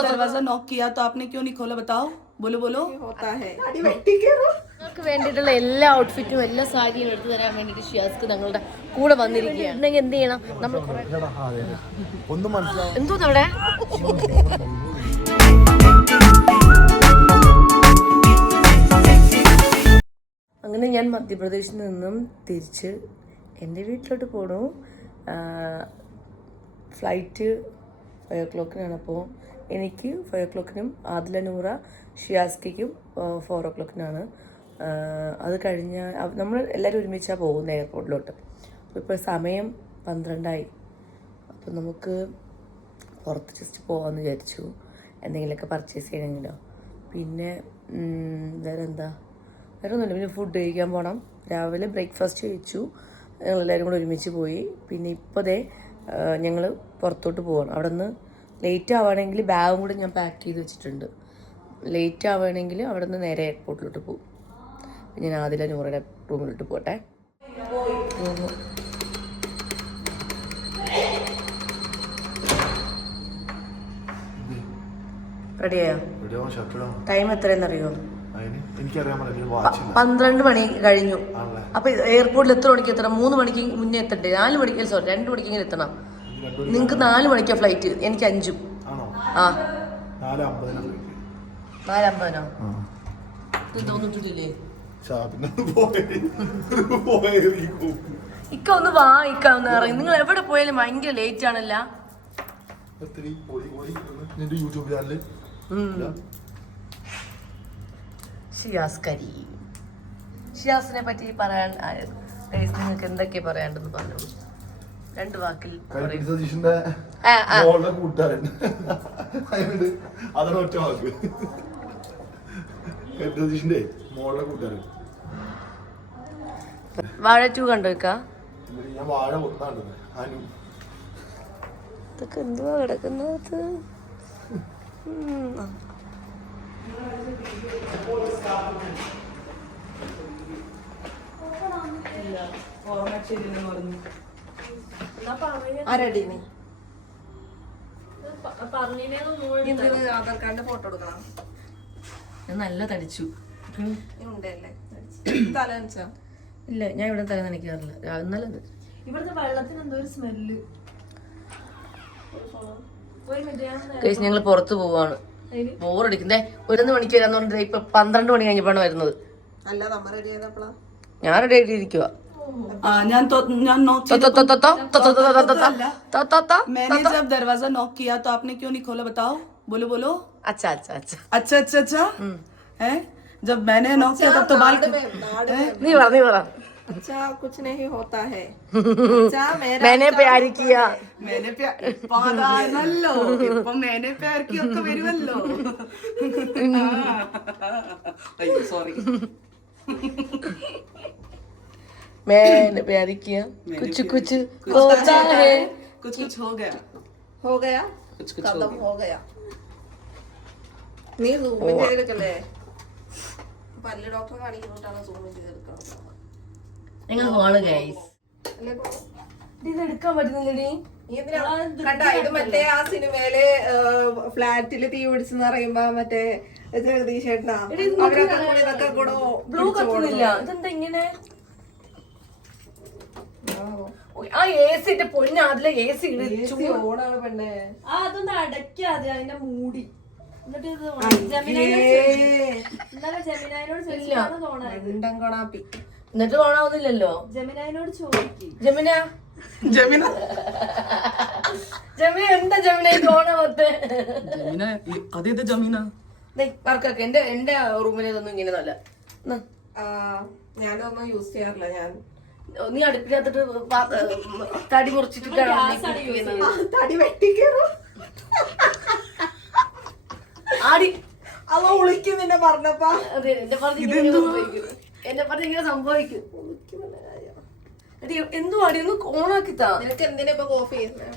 दरवाजा नॉक किया तो आपने क्यों नहीं खोला बताओ बोलो बोलो होता है നിങ്ങൾക്ക് വേണ്ടിയിട്ടുള്ള എല്ലാ ഔട്ട്ഫിറ്റും എല്ലാ സാരിയും എടുത്തു തരാൻ വേണ്ടിയിട്ട് ഷിയാസ്ക്ക് ഞങ്ങളുടെ കൂടെ വന്നിരിക്കുകയാണ്. എന്ത് ചെയ്യണം നമ്മൾ എന്തോന്ന് അവിടെ അങ്ങനെ ഞാൻ മധ്യപ്രദേശിൽ നിന്നും തിരിച്ച് എൻ്റെ വീട്ടിലോട്ട് പോകണു. ഫ്ലൈറ്റ് 5 o'clock അപ്പോൾ എനിക്ക് 5 o'clock ആദില നൂറ ഷിയാസ്കിക്കും 4 o'clock. അത് കഴിഞ്ഞ് നമ്മൾ എല്ലാവരും ഒരുമിച്ചാണ് പോകുന്നത് എയർപോർട്ടിലോട്ട്. അപ്പോൾ ഇപ്പോൾ സമയം 12 അപ്പോൾ നമുക്ക് പുറത്ത് ജസ്റ്റ് പോകാമെന്ന് വിചാരിച്ചു, എന്തെങ്കിലുമൊക്കെ പർച്ചേസ് ചെയ്യണമെങ്കിലോ. പിന്നെ വേറെ ഒന്നുമില്ല. പിന്നെ ഫുഡ് കഴിക്കാൻ പോകണം. രാവിലെ ബ്രേക്ക്ഫാസ്റ്റ് കഴിച്ചു, ഞങ്ങളെല്ലാവരും കൂടെ ഒരുമിച്ച് പോയി. പിന്നെ ഇപ്പോൾ ഞങ്ങൾ പുറത്തോട്ട് പോകണം. അവിടെ നിന്ന് ലേറ്റ് ആവുകയാണെങ്കിൽ ബാഗും കൂടെ ഞാൻ പാക്ക് ചെയ്ത് വെച്ചിട്ടുണ്ട്. ലേറ്റ് ആവുകയാണെങ്കിൽ അവിടെ നിന്ന് നേരെ എയർപോർട്ടിലോട്ട് പോകും. ഞാൻ ആദില നൂറയുടെ റൂമിലോട്ട് പോട്ടെ. റെഡിയായോ? ടൈം എത്രയെന്നറിയോ? 12 മണി കഴിഞ്ഞു. അപ്പൊ എയർപോർട്ടിൽ എത്ര മണിക്ക് എത്തണം? 3 മണിക്ക് മുന്നേ എത്തണ്ടേ? 4 മണിക്ക് 2 മണിക്കെങ്കിലും എത്തണം. നിങ്ങക്ക് 4 മണിക്കാണ് ഫ്ലൈറ്റ്, എനിക്ക് 5. ആ 4:50 തോന്നിട്ടില്ലേ? ഇക്ക ഒന്ന് വാ, ഇക്ക ഒന്ന് ഇറങ്ങി. നിങ്ങൾ എവിടെ പോയാലും ഭയങ്കര ലേറ്റ് ആണല്ല. ഷിയാസിനെ പറ്റി പറയാൻ നിങ്ങൾക്ക് എന്തൊക്കെ പറയാണ്ടെന്ന് പറഞ്ഞു. 2 വാക്കിൽ വാഴ 2 കണ്ടോ? ഇതൊക്കെ എന്തുവാ കിടക്കുന്നത്? ആധാർ കാർഡിന്റെ ഫോട്ടോ എടുക്കണം. ഞാൻ നല്ല തടിച്ചു. ഇല്ല, ഞാൻ ഇവിടെ തല നനയ്ക്കാറില്ല. നല്ലത്. ഇവിടുത്തെ വെള്ളത്തിന് എന്തോ ഒരു സ്മെല്ല്. ഞങ്ങൾ പുറത്ത് പോവാണ്. ബോറടിക്കുന്നേ. 11 മണിക്ക് വരാന്ന് പറഞ്ഞിട്ട് ഇപ്പൊ 12 മണി കഴിഞ്ഞപ്പോഴാണ് വരുന്നത്. ഞാൻ റെഡി ആയിട്ടിരിക്കുക. मैंने जब दरवाजा नॉक किया तो आपने क्यों नहीं खोला बताओ बोलो बोलो अच्छा अच्छा अच्छा अच्छा अच्छा अच्छा है जब मैंने नॉक किया तब तो बाल नहीं बड़ा अच्छा कुछ नहीं होता है अच्छा मैंने प्यार किया मैंने പാടാനല്ലോ ഇപ്പൊ मैंने प्यार किया ഒക്കെ വരുമല്ലോ അയ്യോ സോറി मैंने प्यार किया कुछ कुछ होता है कुछ कुछ हो गया कुछ कुछ हो गया നീ സൂം ചെയ്തെടുക്കല്ലേ? പല്ല് ഡോക്ടറെ കാണിക്കുന്നിട്ടാണ് സൂം ചെയ്തെടുക്കണം. നിങ്ങൾ പോണ് ഗൈസ്. ഇത് എടുക്കാൻ പറ്റുന്നില്ലടി. ഇത് മറ്റേ ആ സിനിമയില് ഫ്ലാറ്റില് തീ പിടിച്ചെന്ന് പറയുമ്പോ മറ്റേ ജഗദീഷേട്ടനാ ഇതൊക്കെ കൂടെ ബ്ലൂ കത്തുന്നില്ല. ഇതെന്താ ഇങ്ങനെ? ആ എസി പൊന്നെ അതിലെ എസി ഓണാണ് പെണ്ണെ. അതൊന്ന് അടയ്ക്കാതെ അതിന്റെ മൂടി. എന്നിട്ട് എന്നിട്ട് ഓണാവുന്നില്ലല്ലോ. ജമിനായിനോട് ചോദിക്കും. ജമിന എന്താ ജമിന ഇത് ഓണാവത്തെ? അതേത് ജമീന? വർക്കൊക്കെ എന്റെ റൂമിലേതൊന്നും ഇങ്ങനെ നല്ല. ഞാനൊന്നും യൂസ് ചെയ്യാറില്ല. ഞാൻ നീ അടുപ്പിനകത്തിട്ട് തടി മുറിച്ചിട്ടാണ് തടി വെട്ടിക്കേറോ ആടി അവ വിളിക്കും എന്നെ പറഞ്ഞപ്പാ. അതെ എന്നെ പറഞ്ഞ ഇങ്ങനെ സംഭവിക്കും. എന്തോ അടി ഒന്ന് ഓണാക്കിത്താ. നിനക്ക് എന്തിനാ ഇപ്പൊ കോഫി ചെയ്യുന്നത്?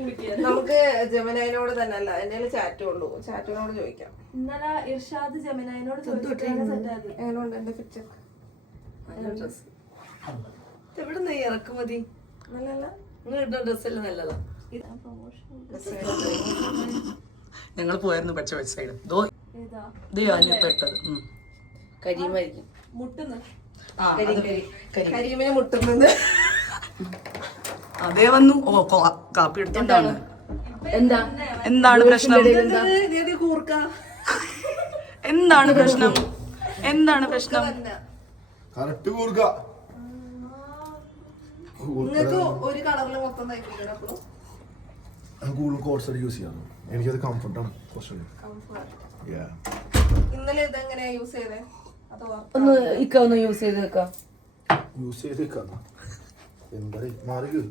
കുളിക്കാൻ നമുക്ക് ജമിനായിനോട് തന്നെ അല്ല, എന്റെ ചാറ്റേ ഉള്ളൂ. ചാറ്റിനോട് ചോദിക്കാം. ഇന്നലെ ഇർഷാദ് ജമിനായിനോട് എങ്ങനെയുണ്ട് എന്റെ പിക്ചർ? എവിടെ നിന്ന് ഇറക്കുമതി? നല്ലല്ല നിങ്ങൾ ഇടുന്ന ഡ്രസ്സെല്ലാം നല്ലതാ. ഞങ്ങൾ പോയായിരുന്നു പഠിച്ച വെബ്സൈഡ് ഏതാ പെട്ടത് കരിയുമായിരിക്കും. മുട്ടുന്ന കരിമീനെ മുട്ടുന്നത്. അതേ വന്നു. കാപ്പി എടുത്തോണ്ടാണ്. എന്താണ് പ്രശ്നം? കൂർക്ക എന്താണ് പ്രശ്നം? എന്താണ് പ്രശ്നം? നിങ്ങൾക്ക് ഒരു കളറിൽ മൊത്തം തയ്പ്പിക്കണം. അപ്പോഴും എനിക്കത് കംഫർട്ടാണ് കുറച്ചുകൂടി. ഇന്നലെ ഇതെങ്ങനെയാ യൂസ് ചെയ്തേ? അതോ ഒന്ന് ഒന്ന് യൂസ് ചെയ്ത് വെക്കാം. യൂസ് ചെയ്തേക്കാം. എന്താ മാറിക്ക്.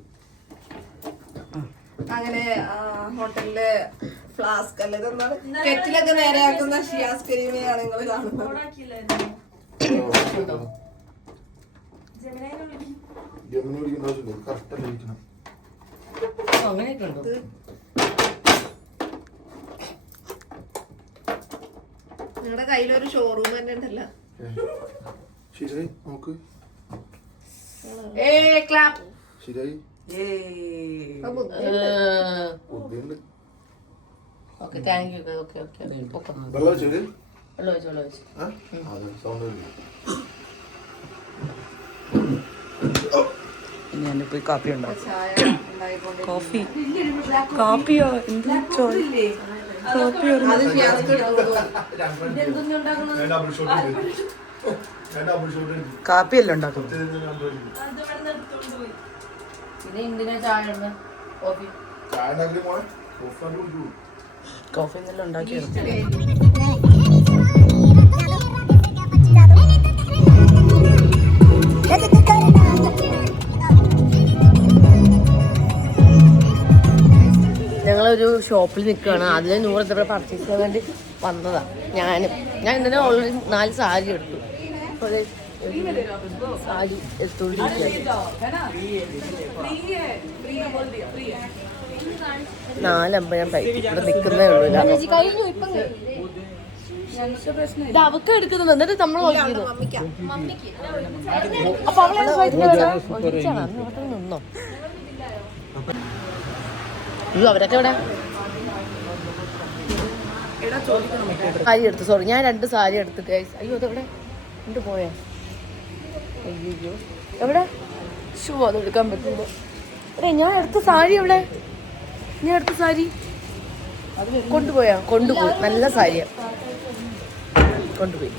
അങ്ങനെ ഹോട്ടലിലെ ഫ്ലാസ്ക് അല്ല ഇതെന്താണ് കെറ്റിലൊക്കെ നേരെയാക്കുന്ന ഷിയാസ് കരീമിനെയാണ് നിങ്ങൾ കാണുന്നത്. ജമിനി വിളിക്കുന്ന ആവശ്യമില്ല. കറക്റ്റല്ല ഇരിക്കണം. അങ്ങനെയൊക്കെ ഉണ്ടോ? നിങ്ങളുടെ കയ്യിലൊരു ഷോറൂം തന്നെ ഉണ്ടല്ലോ. ശരിയായി നോക്ക്. ക്ലാപ്പ്. ശരിയായി. ബുദ്ധിയുണ്ട്. Okay thank you. Okay okay വെള്ളം വെച്ചത് വെള്ളം ഒഴിച്ചു വെള്ളം ഒഴിച്ചു. അതെ സൗണ്ട് വരില്ല. ഞാൻ പോയി കാപ്പി ഉണ്ടാവും. ചായ ഉണ്ടായിക്കൊണ്ട് കോഫി കാപ്പിയോ എന്താ ചോയ് കാപ്പിയോ? അത് ഷിയാസ്ക്ക് എടുത്തോളൂ. കാപ്പിയല്ലേ ഉണ്ടാക്കും. പിന്നെ എന്തിനാ ചായ ഇടുന്നത്? കോഫി. കോഫി എന്നെല്ലാം ഉണ്ടാക്കിയത്. ഞങ്ങളൊരു ഷോപ്പിൽ നിൽക്കുകയാണ്. അതിൽ 100 രൂപ പർച്ചേസ് ചെയ്യാൻ വേണ്ടി വന്നതാണ്. ഞാൻ ഇന്നലെ ഓൾറെഡി 4 സാരി എടുത്തു. അപ്പോൾ സാരി എടുത്തുകൊണ്ടിരിക്കുകയാണ്. 4 ഞാൻ പൈസ ഇവിടെ നിൽക്കുന്നേ ഉള്ളൂ. ഇത് അവക്ക് എടുക്കുന്നുണ്ട്. എന്നിട്ട് നമ്മൾ നോക്കിയത് അപ്പൊ അവളെ നിന്നോ? അയ്യോ അവരൊക്കെ ഇവിടെ സാരി എടുത്തു. സോറി ഞാൻ 2 സാരി എടുത്തു ഗൈസ്. അയ്യോ അതെവിടെ കൊണ്ട് പോയാ? അയ്യോ എവിടെ ഷൂ അത് എടുക്കാൻ പറ്റുമ്പോ ഞാൻ എടുത്ത സാരി എവിടെ? ഞാൻ എടുത്ത സാരി കൊണ്ടുപോയാ? കൊണ്ടുപോയി. നല്ല സാരിയാ കൊണ്ടുപോയി.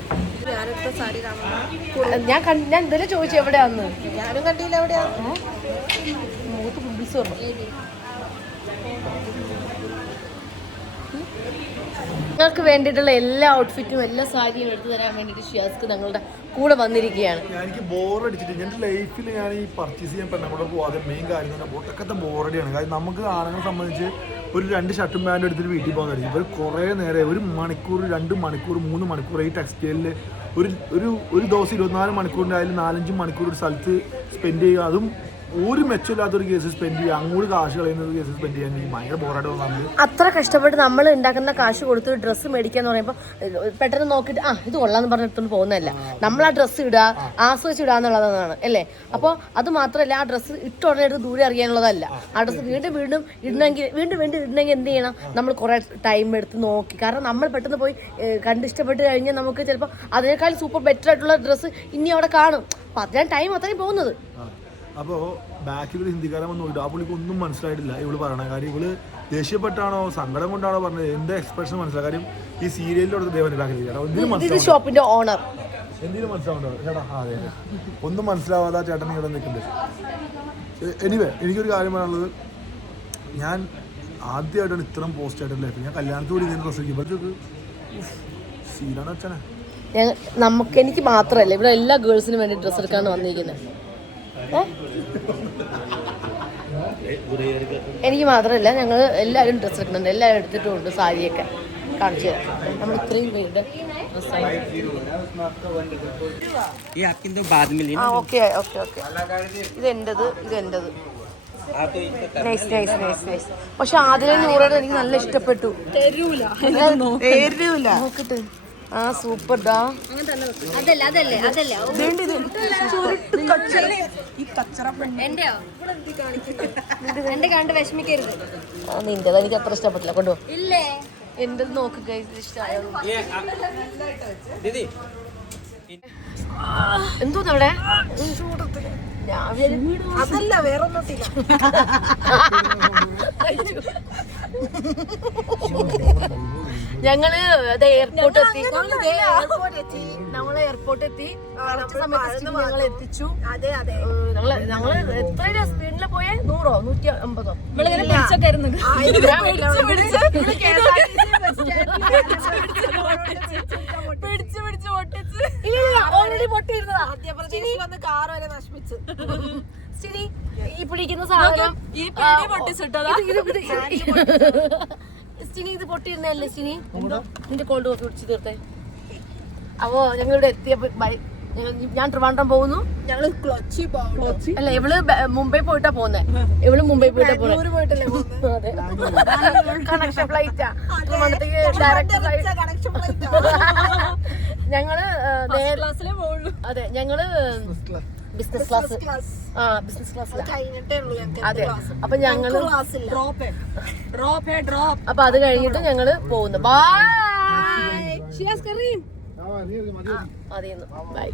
ഞാൻ എന്തെങ്കിലും ചോദിച്ചു എവിടെയാന്ന്. ഞാനും കണ്ടില്ല. എവിടെയാ മൂത്ത് കുമ്പിസ് പറഞ്ഞു. നിങ്ങൾക്ക് വേണ്ടിയിട്ടുള്ള എല്ലാ ഔട്ട്ഫിറ്റും എല്ലാ സാരിയും എടുത്തു തരാൻ വേണ്ടിയിട്ട് ഷിയാസ്ക്ക് ഞങ്ങളുടെ കൂടെ വന്നിരിക്കുകയാണ്. എനിക്ക് ബോറടിച്ചിട്ട് എൻ്റെ ലൈഫിൽ ഞാൻ ഈ പർച്ചേസ് ചെയ്യാൻ പെണ്ണുകൂടെ പോകാതെ മെയിൻ കാര്യം തന്നെ ഒട്ടക്കത്തെ ബോറടിയാണ്. കാര്യം നമുക്ക് ആണുങ്ങളെ സംബന്ധിച്ച് ഒരു 2 ഷർട്ടും പാൻറ്റും എടുത്തിട്ട് വീട്ടിൽ പോകാൻ കഴിയും. ഇവർ കുറേ നേരം 1 മണിക്കൂർ 2 മണിക്കൂർ 3 മണിക്കൂർ ഈ ടെക്സ്റ്റൈലിൽ ഒരു ദിവസം 24 മണിക്കൂറിൻ്റെ ആയാലും 4-5 മണിക്കൂർ ഒരു സ്ഥലത്ത് സ്പെൻഡ് ചെയ്യുക. അതും ഒരു മെച്ചമില്ലാത്തൊരു കേസ് സ്പെൻഡ് ചെയ്യുക. അങ്ങോട്ട് കാശ് കളയുന്നത് കേസ് സ്പെൻഡ് ചെയ്യാൻ എനിക്ക് ഭയങ്കര ബോറായിട്ട് തോന്നുന്നത്. അത്ര കഷ്ടപ്പെട്ട് നമ്മൾ ഉണ്ടാക്കുന്ന കാശ് കൊടുത്തൊരു ഡ്രസ്സ് മേടിക്കാന്ന് പറയുമ്പോൾ പെട്ടെന്ന് നോക്കിയിട്ട് ഇത് കൊള്ളാന്ന് പറഞ്ഞിട്ടൊന്നും പോകുന്നതല്ല. നമ്മൾ ആ ഡ്രസ്സ് ഇടുക, ആസ്വദിച്ച് എന്നുള്ളതാണ് അല്ലേ? അപ്പോൾ അത് മാത്രമല്ല, ആ ഡ്രസ്സ് ഇട്ടുടനെ എടുത്ത് ദൂരെ അറിയാനുള്ളതല്ല. ആ ഡ്രസ്സ് വീണ്ടും ഇടണമെങ്കിൽ എന്ത് ചെയ്യണം? നമ്മൾ കുറേ ടൈം എടുത്ത് നോക്കി. കാരണം നമ്മൾ പെട്ടെന്ന് പോയി കണ്ടിഷ്ടപ്പെട്ട് കഴിഞ്ഞാൽ നമുക്ക് ചിലപ്പോൾ അതിനേക്കാൾ സൂപ്പർ ബെറ്റർ ആയിട്ടുള്ള ഡ്രസ്സ് ഇനി അവിടെ കാണും. അപ്പം അതിനാണ് ടൈം അത്രയും പോകുന്നത്. അപ്പോൾ ബാക്കിൽ ഒരു ഹിന്ദിക്കാരൻ വന്ന് നോക്കിയിട്ട് ആ പുള്ളിക്ക് ഒന്നും മനസ്സിലായിട്ടില്ല ഇവള് പറയണ കാര്യം. ഇവള് ദേഷ്യപ്പെട്ടാണോ സങ്കടം കൊണ്ടാണോ പറഞ്ഞത്? എൻ്റെ എക്സ്പ്രഷൻ മനസ്സിലായി. കാര്യം ഈ സീരിയലിലോട് ദേവന്റെ ബാക്കിൽ ഷോപ്പിന്റെ ഓണർ എന്തെങ്കിലും മനസ്സിലാവണ്ടോ ചേട്ടാ? അതെ ഒന്നും മനസ്സിലാവാതെ ചേട്ടൻ ഇവിടെ നിൽക്കുന്നുണ്ട്. എനിവേ എനിക്കൊരു കാര്യം പറയാനുള്ളത്, ഞാൻ ആദ്യമായിട്ടാണ് ഇത്രയും പോസ്റ്റ് ആയിട്ടുള്ള ലൈഫ്. ഞാൻ കല്യാണത്തോട് ഇങ്ങനെ ഡ്രസ്സ് ഇപ്പോഴത്തേക്ക് സീനാണ് വെച്ചാൽ എനിക്ക് മാത്രമല്ല, ഇവിടെ എല്ലാ ഗേൾസിനും വേണ്ടി ഡ്രസ്സ് എടുക്കാണ് വന്നിരിക്കുന്നത്. എനിക്ക് മാത്രമല്ല, ഞങ്ങൾ എല്ലാവരും ഡ്രസ്സ് എടുക്കുന്നുണ്ട്. എല്ലാവരും എടുത്തിട്ടുമുണ്ട്. സാരിയൊക്കെ കാണിച്ചു തരാം. നമ്മൾ ഇത്രയും പേരുടെ ഡ്രസ്സാണ്. ഓക്കെ ഇതെൻ്റെത്. നൈസ്. പക്ഷെ ആദ്യം 100 എനിക്ക് നല്ല ഇഷ്ടപ്പെട്ടു. തരൂല നോക്കിട്ട് ആ സൂപ്പർ ഡാ. എന്റെ കണ്ട് വിഷമിക്കരുത്. നിന്റേത് എനിക്ക് അത്ര ഇഷ്ടപ്പെട്ടില്ല. കൊണ്ടോ ഇല്ലേ എന്റെ നോക്കുക ഇഷ്ടമായോ? എന്തോന്ന് അവിടെ അതല്ല വേറെ ഒന്നില്ല. ഞങ്ങള് എയർപോർട്ട് എത്തി. നമ്മള് എയർപോർട്ട് എത്തി. കറക്റ്റ് സമയത്ത് ഞങ്ങൾ എത്തിച്ചു. ഞങ്ങള് എത്ര സ്പീഡില് പോയേ? 100 150? ഓൾറെഡി പൊട്ടിയിരുന്നതാ. കാർ വരെ നശിപ്പിച്ചു. ഈ പിടിക്കുന്ന സാധനം സ്റ്റിനി ഇത് പൊട്ടിയിരുന്നല്ലേ സ്റ്റിനി? നിന്റെ കോൾഡ് കോഫി കുടിച്ച് തീർത്തേ. അപ്പോ ഞങ്ങളിവിടെ എത്തിയപ്പോ ഞാൻ ട്രിവാൻഡ്രം പോകുന്നു. ഞങ്ങള് ക്ലച്ചി അല്ല ഇവള് മുംബൈ പോയിട്ടാ പോന്നെ. ഇവള് മുംബൈ പോയിട്ടാ പോന്നെ. പോയിട്ടല്ലേ അതെ കണക്ഷൻ ഫ്ലൈറ്റാ. ട്രിവാൻഡ്രത്തേക്ക് ഡയറക്റ്റ് ഫ്ലൈറ്റ്. ഞങ്ങള് അതെ ഞങ്ങള് ബിസിനസ് ക്ലാസ്. ആ ബിസിനസ് ക്ലാസ്സിലാ. അതെ അപ്പൊ ഞങ്ങള് അപ്പൊ അത് കഴിഞ്ഞിട്ട് ഞങ്ങള് പോകുന്നു. ബൈ. അതെന്ന് ബൈ.